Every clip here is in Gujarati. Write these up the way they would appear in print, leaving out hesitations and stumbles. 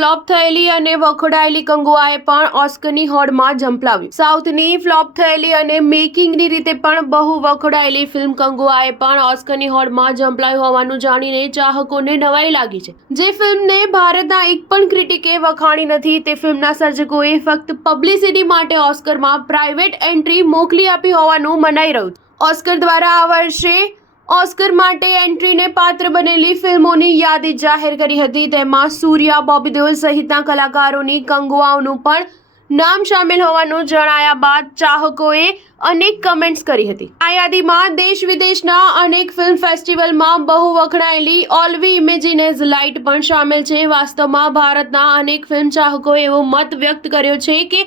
ફ્લોપ થયેલી અને વખોડાયેલી કંગુઆએ પણ ઓસ્કરની હોડમાં ઝંપલાવ્યું. સાઉથની ફ્લોપ થયેલી અને મેકિંગની રીતે પણ બહુ વખોડાયેલી ફિલ્મ કંગુઆએ પણ ઓસ્કરની હોડમાં ઝંપલાવ્યું હોવાનું જાણીને ચાહકોને નવાઈ લાગી છે. જે ફિલ્મને ભારતના એક પણ ક્રિટિકે વખાણી નથી તે ફિલ્મના સર્જકોએ ફક્ત પબ્લિસિટી માટે ઓસ્કરમાં પ્રાઇવેટ એન્ટ્રી મોકલી આપી હોવાનું મનાઈ રહ્યું. ઓસ્કર દ્વારા આ વર્ષે ઓસ્કર માટે એન્ટ્રીને પાત્ર બનેલી ફિલ્મોની યાદી જાહેર કરી હતી. તેમાં સૂર્યા, બોબી દેઓલ સહિતના કલાકારોની કંગુઆઓનું પણ નામ સામેલ હોવાનું જણાયા બાદ ચાહકોએ અનેક કમેન્ટ્સ કરી હતી. આ યાદીમાં દેશ વિદેશના અનેક ફિલ્મ ફેસ્ટિવલમાં બહુ વખણાયેલી ઓલ વી ઇમેજિન એઝ લાઇટ પણ સામેલ છે. વાસ્તવમાં ભારતના અનેક ફિલ્મ ચાહકોએ એવો મત વ્યક્ત કર્યો છે કે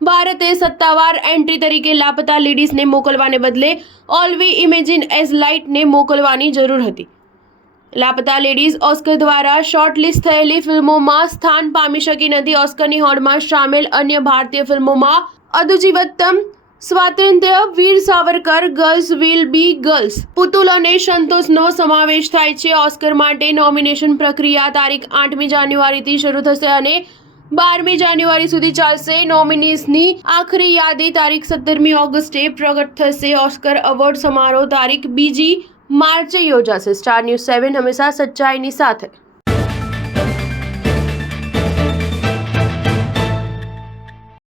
ભારતે સત્તાવાર એન્ટ્રી તરીકે લાપતા લેડીઝને મોકલવાને બદલે ઓલ વી ઇમેજિન એઝ લાઇટને મોકલવાની જરૂર હતી. લાપતા લેડીઝ ઓસ્કર દ્વારા શોર્ટલિસ્ટ થયેલી ફિલ્મોમાં સ્થાન પામી શકી નથી. ઓસ્કરની હોડમાં સામેલ અન્ય ભારતીય ફિલ્મોમાં Aadujeevitham, Swatantrya Veer Savarkar, girls will be girls, Putul અને સંતોષનો સમાવેશ થાય છે. ઓસ્કર માટે નોમિનેશન પ્રક્રિયા તારીખ 8મી જાન્યુઆરીથી શરૂ થશે અને 12મી જાન્યુઆરી સુધી ચાલશે. નોમિનીઝની આખરી યાદી તારીખ 17મી ઓગસ્ટે પ્રગટ થશે. ઓસ્કર એવોર્ડ સમારોહ તારીખ 2જી માર્ચે યોજાશે. સ્ટાર ન્યૂઝ 7 હંમેશા સચ્ચાઈની સાથે.